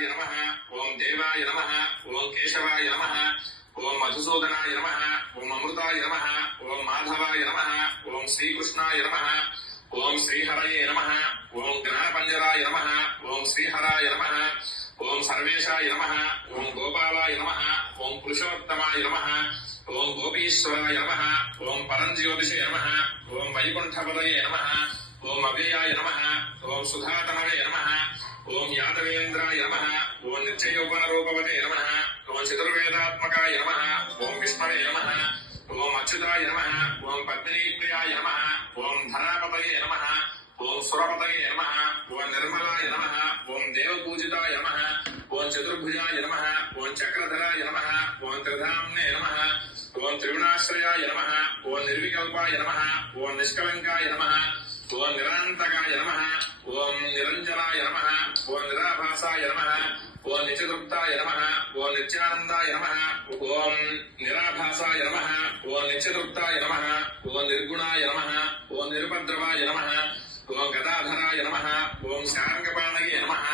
नमः ओम देवाय नमः ओम केशवाय नमः ओम मधुसूदनाय नमः ओम अमृताय नमः ओम माधवाय नमः ओम श्रीकृष्णाय नमः ओम श्रीहरये नमः ओम ज्ञानपञ्जराय नमः ओम श्रीहराय नमः ओम सर्वेशाय नमः ओम गोपालाय नमः ओम पुरुषोत्तमाय नमः ओम गोपीश्वराय नमः ओम परञ्ज्योतिषे नमः ओम वैकुण्ठपदये नमः ओम अव्ययाय नमः ओम सुधातनवे नमः ओम यादवेन्द्राय नमः ओम नित्ययौवनरूपवते नमः ओम चतुर्वेदात्मकाय नमः ओम विष्णवे नमः ओम अच्युताय नमः ओम पद्मिनीप्रियाय नमः ओम धरापतये नमः ओम सुरपतये नमः ओम निर्मलाय नमः ओम देवपूजिताय नमः ओम चतुर्भुजाय नमः ओम चक्रधराय नमः ओम त्रिधाम्ने नमः ओम त्रिगुणाश्रयाय नमः ओम निर्विकल्पाय नमः ओम निष्कलंकाय नमः ओम निरान्तकाय नमः ओम निरंजनाय नमः ओम निराभासाय नमः ओम नित्यतृप्ताय नमः ओम नित्यानन्दाय नमः ओम निराभासाय नमः ओम नित्यतृप्ताय नमः ओम निर्गुणाय नमः ओम निरुपद्रवाय नमः ओम गदाधराय नमः ओम शार्ङ्गपाणये नमः।